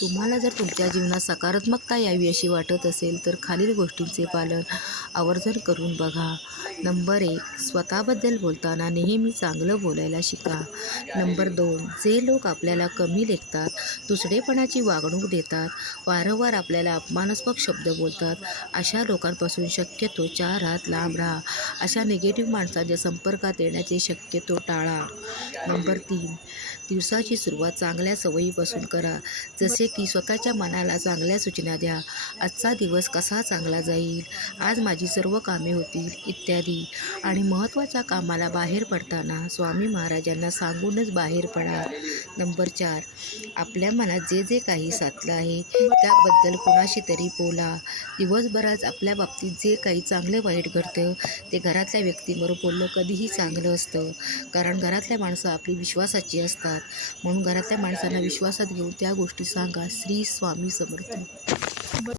तुम्हाला जर तुमच्या जीवनात सकारात्मकता यावी अशी वाटत असेल तर खालील गोष्टींचे पालन आवर्जून करून बघा. नंबर 1, स्वतःबद्दल बोलताना नेहमी चांगलं बोलायला शिका. नंबर 2, जे लोक आपल्याला कमी लेखतात, दुसरेपणाची वागणूक देतात, वारंवार आपल्याला अपमानास्पद शब्द बोलतात, अशा लोकांपासून शक्यतो 4 हात लांब राहा. अशा निगेटिव्ह माणसांच्या संपर्कात येण्याचे शक्यतो टाळा. नंबर 3, दिवसाची सुरुवात चांगल्या सवयीपासून करा. जसे की स्वतःच्या मनाला चांगल्या सूचना द्या. आजचा दिवस कसा चांगला जाईल, आज माझी सर्व कामे होतील इत्यादी. आणि महत्त्वाच्या कामाला बाहेर पडताना स्वामी महाराजांना सांगूनच बाहेर पडा. नंबर 4, आपल्या मनात जे जे काही साचलं आहे त्याबद्दल कुणाशी तरी बोला. दिवसभरात आपल्या बाबतीत जे काही चांगलं वाईट घडतं ते घरातल्या व्यक्तींबरोबर बोलणं कधीही चांगलं असतं. कारण घरातल्या माणसं आपली विश्वासाची असतात. म्हणून घरातल्या माणसांना विश्वासात घेऊन त्या गोष्टी सांगा. श्री स्वामी समर्थ.